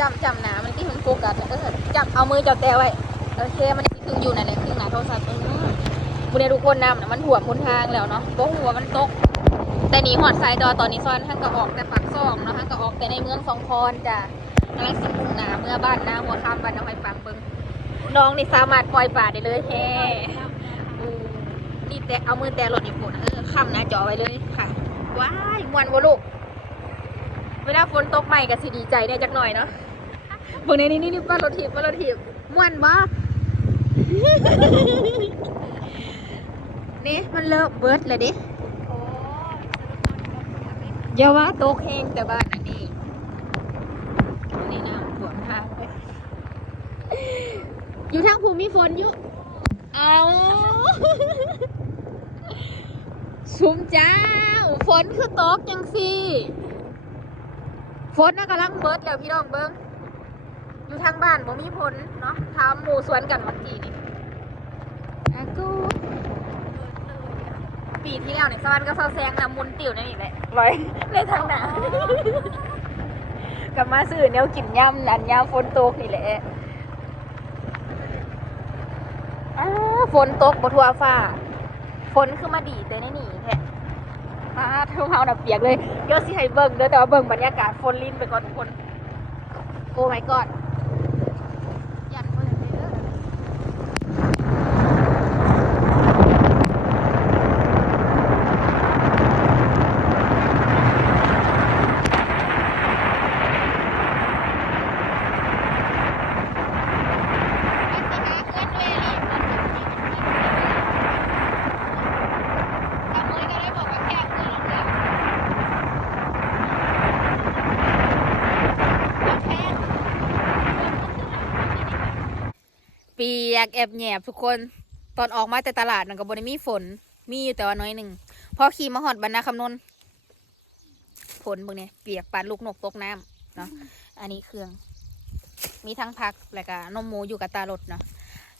เจ้ามือจ่อแต่ไว้โอเคมันคืออยู่นั่นแหละคือหนาโทรศัพท์อืมบุญทุกคนนำนะมันถ่วมพ้นทางแล้วเนาะบ่หัวมันตก แต่หนีหอดสายดอตอนนี้ซ้อนทั้งก็ออกแต่ปากซองเนาะทั้งก็ออกแต่ในเมืองสองคอนจ้ะกำลังสิมุ่งหนาเมื่อบ้านนาหัวคำบ้านน้องไฟฟังเบิงน้องนี่สามารถปล่อยป่าได้เลยแฮ่นี่แต่เอามือแต่รถนี่โผล่นเออค้ำหน้าจอไว้เลยค่ะ ว้ายมวนบ่ลูกเวลาฝนตกใหม่ก็สิดีใจเนี่ยจักหน่อยเนาะ เบิ่งในนี่นี่นี่ป้ารถถีบป้ารถถีบม่วนบ่นี่มันเลิกเบิร์ดเลยดิอย่าว่าโต๊ะแห้งแต่บ้านอันนี้อันนี้น้ำท่วมทางอยู่ทางภูมิฝนอยู่ เอาชุมเจ้า ฝนคือตกจังสิ ฝนน่ะกำลังเบิร์ดแล้วพี่น้องเบิ้ง อยู่ทางบ้านบ่มีฝนเนาะทำหมู่สวนกันเมื่อกี้นี่อากูปีที่แล้วเนี่ยสวรรค์ก็เซาแซงนำมุนติ๋วนั่นนี่แหละร้อยในทางหนากลับมาสื่อแนวกินย่ำนันย่ำฝนตกนี่แหละอ้าฝนตกบทัวฟ้าฝนคือมาดีแต่ในนี่แท้อ้าเท้าเท้าหนับเปียกเลยเดี๋ยวสิให้เบิ่งเด้อแต่ว่าเบิ่งบรรยากาศฝนลิ้นไปก่อนทุกคนโอ้ my god ยันเบิ่งเลยเด้อ เปีย กแอบแหยบทุกคนตอนออกมาแต่ตลาดนั่นก็บ่ได้มีฝน มีอยู่แต่ว่าน้อยหนึ่งพอขี่มาหอดบรรณาคำนนฝนเบิ่งเนี่ยเปียกปานลูกนกตกน้ำเนาะอันนี้เครื่อง มีทั้งพักแล้วก็นมหมูอยู่กับตารถเนาะ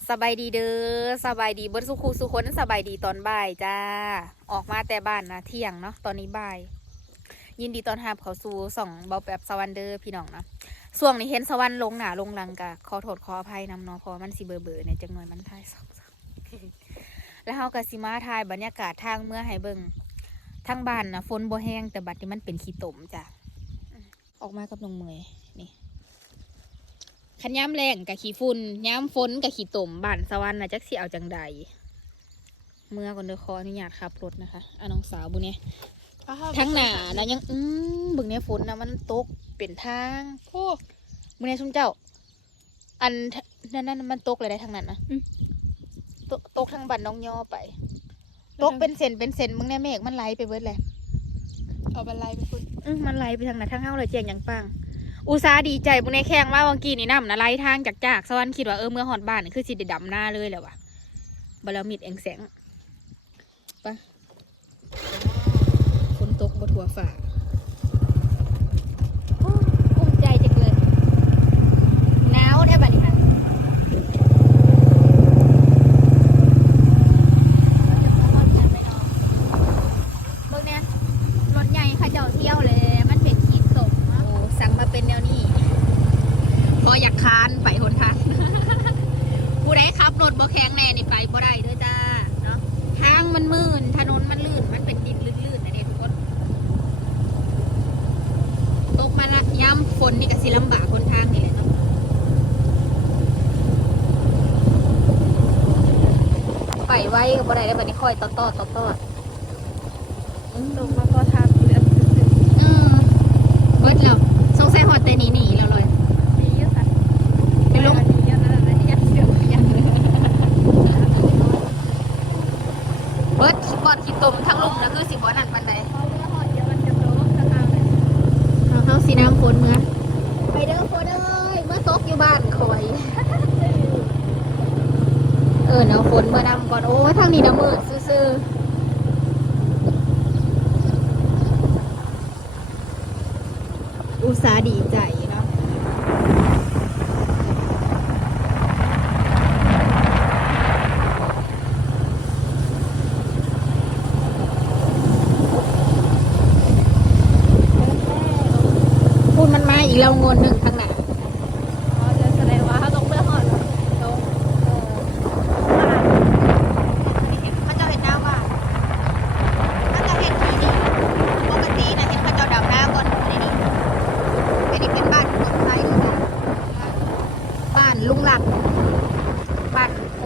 สบายดีเด้อสบายดีเบิร์สุขูสุคนสบายดีตอนบ่ายจ้าออกมาแต่บ้านนะเที่ยงเนาะตอนนี้บ่าย ยินดีตอนรับเขาสู่สองเบาแบบสวรรค์เด้อพี่น้องเนาะ ส่วงนี้เห็นสวรรค์ลงหนาลงหลังกะขอโทษขออภัยนำเนาะเพราะมันสิเบอร์เบอร์ในยจังหน่อยมันทายสองสามแล้วเฮาก็สิมาทายบรรยากาศทางเมื่อให้เบิ่งทางบ้านนะฝนบ่แห้งแต่บัดนี้มันเป็นขี้ตมจ้ะออกมากับน้องเมยนี่คันย้ำแรงกับขี้ฝุ่นย้ำฝนกับขี้ตมบ้านสวรรค์นะจักสิเอาจังใดเมื่อก่อนเด้อขออนุญาตขับรถนะคะอะน้องสาวบุเนี่ย ทั้งหนาแล้วยังอืมบึงเนี้ยฝนนะมันตกเป็นทางโอ้บึงเนี้ยชุมเจ้า อันทนั่นนั่นมันตกเลยได้ทางนั้นนะอืมตกตกทางบันน้องย่อไป ตกเป็นเส้นเป็นเส้นมึงเนี่ยเมฆมันไหลไปเบิดเลยเอาบันไลไปคุณอืมมันไหลไปทางไหนทางเฮาเลยเจียงอย่างปังอุตสาห์ดีใจบุงเนี้ยแข่งว่าวังกีนี่น้ำนะไหลทางจากจากสวรรค์คิดว่าเออเมื่อหอดบ้านนี่คือสิได้ดำหน้าเลยแหละวะบลามิดเองแสงไปะฝนตกบทัว ฝ่าโอ้ภูมิใจจังเลยหนาวแท้บัดนี้ค่ะเบิ่งเนี่ยรถใหญ่เข้าเจ้าเที่ยวเลย มันเป็นขีดตกโอ้สั่งมาเป็นแนวนี้พออยากคานไปหนทาง ผู้ใดขับรถบ่แข็งแน่นี่ไปบ่ได้เด้อจ้าเนาะทางมันมืนถนนมันลื่น มันเป็นดินลื่นๆนะเนี่ยทุกคน ตกมาละย้ำฝนนี่ก็สิลำบากคนทางนี่แหละเนาะไปไว้ก็ บ่ได้แล้บัดนี้ค่อยต่อต่อต่อต่ออืม ลงมาก็ทำเดือด อืมเบิดแล้วสงสัยฮอดแต่นี้หนีแล้วเลย ดีเยอะค่ะ ไปลง ดีเยอะนั่นแหละยัดเยอะยัด เบิดก่อนขี้ตมทั้งลุมแล้วคือสิบ่นั่นปานใด เพราะว่าหอดเดี๋ยวมันจะโดนข้างๆเลย เอาเข้าสีน้ำฝนเมื่อไปเด้อฝนเอ้ยเมื่อตกอยู่บ้านคอย เออเนาะฝนเมื่อนำก่อนโอ้ยทางนี้นะมืดซื่อๆอุตสาดีใจเนาะพูดมันมาอีกแล้วงนหนึ่งทางไหน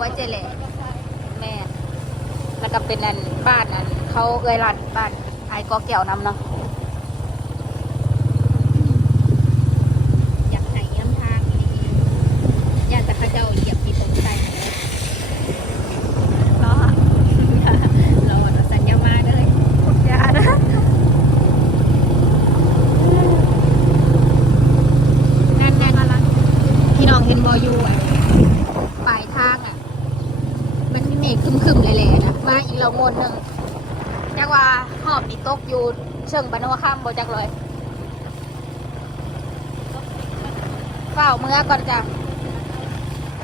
วเจเล่แม่แล้วก็เป็นนั่นบ้านนั่นเขาเอรรันบ้านไอ้กอแก้วน้ำเนาะอยากให้ย้ำทางดีอยากจะเข้เจ้า อยู่เชิงบันวข้ามบ่จักเลยเฝ้าเมื่อก่อนจ้ะ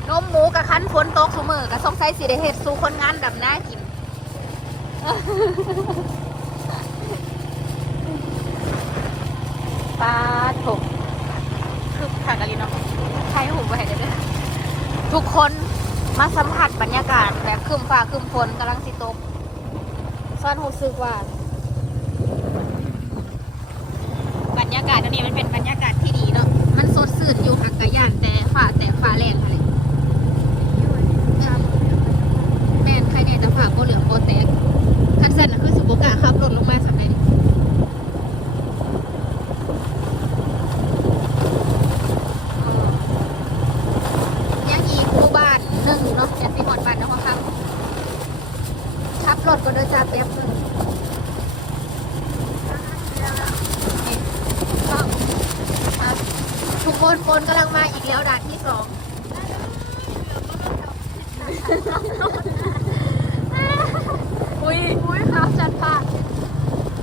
นมหมูกับคั้นฝนตกสมือกับสงสัยสิได้เฮ็ดสู่คนงานดับหน้ากิน ปลาถกคือผักอะไรเนาะใช้หูไปเห็นเลยทุกคนมาสัมผัสบรรยากาศแบบครึมฟ้าครึมฝนกำลังสิตกซ่อนหูซึกว่า บรรยากาศอันนี้มันเป็นบรรยากาศที่ดีเนาะ มันสดชื่นอยู่หักกะย่านแต่ฝ่าแต่ฟ้าแรงอะไรแม่นใครเนี่ยแต่ฝ่าโบเหลืองโบแตกคันเส้นน่ะคือสุบกะขับรถลงมาสักไหนนี่ยังอีกหมู่บ้านหนึ่งเนาะจะสิหอดบ้านเนาะครับขับ รถก็เดินจากแป๊บนึงทุกคนคนกำลังมาอีกแล้วด่านที่สองอุ้ยอุ้ยครับจัดปาก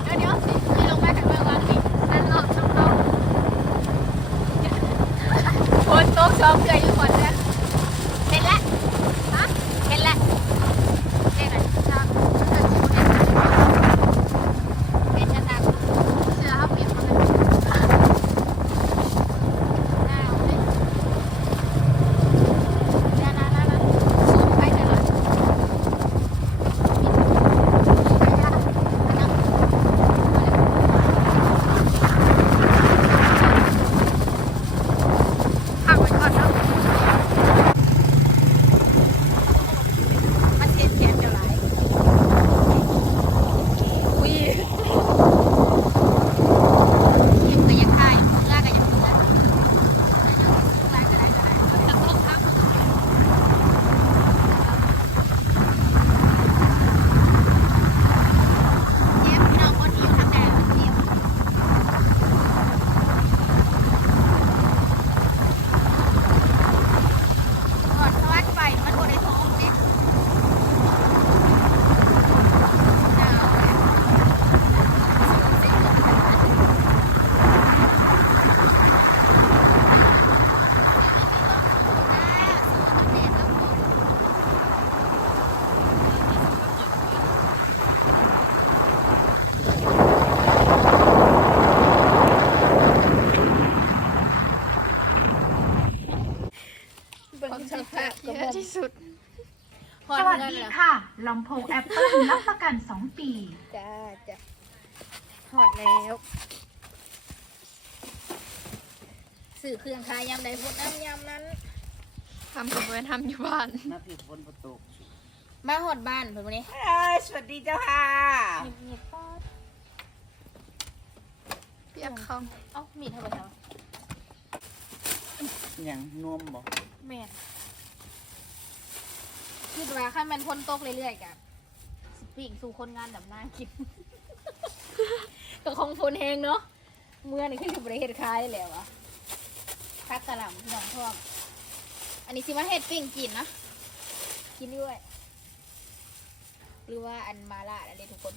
เดี๋ยวเดี๋ยวสิพี่ลงไปกันเมื่อวานนี้นั่นหลอกชมเราคนโต๊ะซ้อมเกย เห็นแล้วฮะเห็นแล้วเห็นอะไรทางมันเกิดสิบเอ็ดเป็นกันดัง เสื้อเขาเปลี่ยนมาเป็นหน้าเลยนั่นนั่นนั่นนั่นซูมไปเถอะเลย พักไว้ก่อนเนาะมันเสียเสียเดี๋ยวไรอุ้ยยังก็ยังไข่เมื่อก็ยังเมื่อไล่ก็ได้ก็ได้ทั้งสองข้างเย็บพี่น้องคนที่อยู่ทางแดนเย็บ ก่อนทอดไฟมันบดได้ท้องเด็กหนาวเลย เบิ่งสภาพกระบอกที่สุดหอดสวัสเงินดีเลยค่ะลำโพง Apple รับประกัน 2 ปี จ้าจ้ะหอดแล้วสื่อเครื่องคายยำใดพดน้ำยำนั้นทำกับเพื่อนทำอยู่บ้าน มาผิดบนประตูมาหอดบ้านเพิ่นวันนี้เอ้ยสวัสดีเจ้าค่ะเงียบๆป๊อดเปียกคเอ้ามีดเท่าไหร่แล้วอย่างนวมบอกแม่น คิดว่าขั้นมันพ้นตกเรื่อยๆกันสปริงสู่คนงานดับหน้ากิน ก็คงฝนแหงเนาะเมื่อนี่ขึ้นอยู่ประเทศคายได้แล้วอะพักกะหล่ำพี่น้องท่วมอันนี้สิมาเฮ็ดปิ้งกินนะกินด้วย หรือว่าอันมาล่าอะไรทุกคน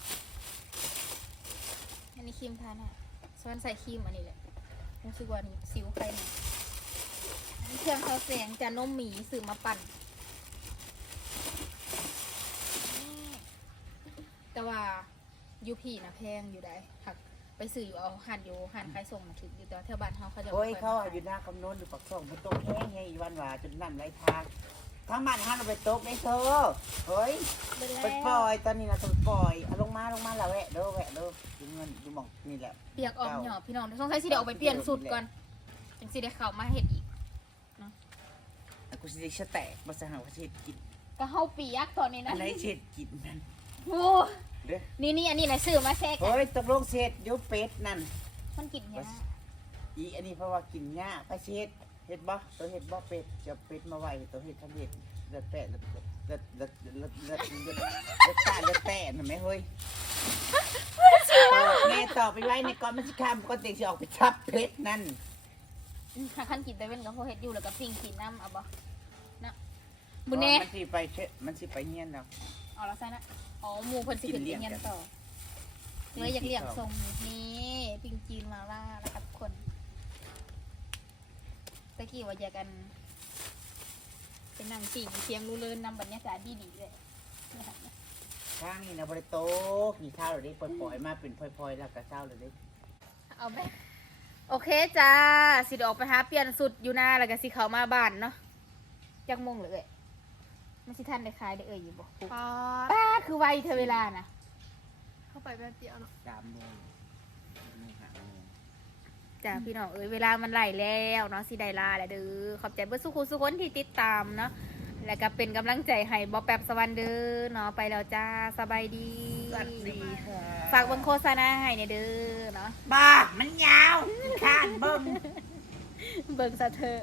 อันนี้ครีมทาหน้าซ้อนใส่ครีมอันนี้แหละรู้สึกว่านี่สิวใครเนี่ยอันนี้เครื่องเขาแสงจะนมหมีสื่อมาปั่น แต่ว่ายูพีนะแพงอยู่ได้หักไปซื้ออยู่เอาหันอยู่หันขายส่งมาถึงอยู่แต่ว่าแถวบ้านเขาเขาจะบ่โอ้ยค่เขามขอยู่หน้าคำนนอยู่ปักส่งประตูแห้งไงอีวันว่าจนน้ำไหลทางทั้งบ้านห้าเราไปตกในเธอเฮ้ยไปแล้วไปปล่อยตอนนี้นะต้องปล่อยเอาลงมาลงมาและแวะเด้อแวะเด้อดูเงินดูหมองนี่แหละ เปียกออกหยอบพี่น้องต้องใช้สิเดี๋ยวเอาไปเปลี่ยนสูตรก่อนจังสิได้เข้ามาเห็ดอีกกูสิได้ชะแตกมาสหาว่าเช็ดกินก็เฮาเปียกตอนนี้อันะนไหนเช็ดกินนั่นโอ้เนี่นี่อันนี้นะซื้อมาแทรกกัเฮ้นยตกลงเศษโยุเป็ดนั่น มันกินเนี้ยอีอันนี้เพราะว่ากินเนื้าไปเศษเห็ดบ่ตัวเห็ดบ่เป็ดจะเป็ดมาไหวตัวเห็ดทำเห็ดเลือดแปะเลือดเลือดเลือดเลือดเลืเลืเลือดตาเลือดแตะน่ะไหมเฮ้ยแม่ต่อไปไว้ในก้อนมันสิข้ามก้อเต็งสิออกไปทับเพชรนั่นถ้นกินแต่เว้นกับพวเฮ็ดอยู่แล้วก็ปิ้งกินน้ำเอาบ่นะเน่มันสิไปเชะมันสิไปเงี้ยนแล้วเอาละใส่นะ อ๋อหมูเพิ่นสิขึ้นกินเลี้เลี้ยยงงกันต่อเลยอยากเลี้ยงทรงนี่ปิ้งจีนมาล่าแล้วครับคนตะกี้ว่าอยากกัน เป็นนั่งปิ่งเสียงรูเลินนำบรรยากาศดีๆเลยข้างนี้นะบริโตกมีข้าวเลยดิปล่อยๆมาเป็นพลอยๆแล้วก็เช้าเลยดิเอาไหมโอเคจ้าสิเดออกไปหาเปลี่ยนสุดอยู่หน้าแล้วก็สิเขามาบ้านเนาะจักโมงเลยเอ้ย มันสิท่านได้ขายได้เอ่ยอยู่บ่ปุ๊บป้าป้าคือไวเธอเวลานะเข้าไปแป๊บเดียวเนาะสามโมงโมงห้าโมงจ้าพี่น้องเอ้ยเวลามันไหลแล้วเนาะสิได้ลาแล้วเด้อขอบใจเบิร์สุขุสุคนที่ติดตามเนาะแล้วก็เป็นกำลังใจให้บอแป๊บสวันเด้อเนาะไปแล้วจ้าสบายดี สวัสดีค่ะฝากเบังโฆษณาให้เนี่ยเด้อเนาะบ้ามันยาวข้านเบิ้ง เบิ่งซะเถอะ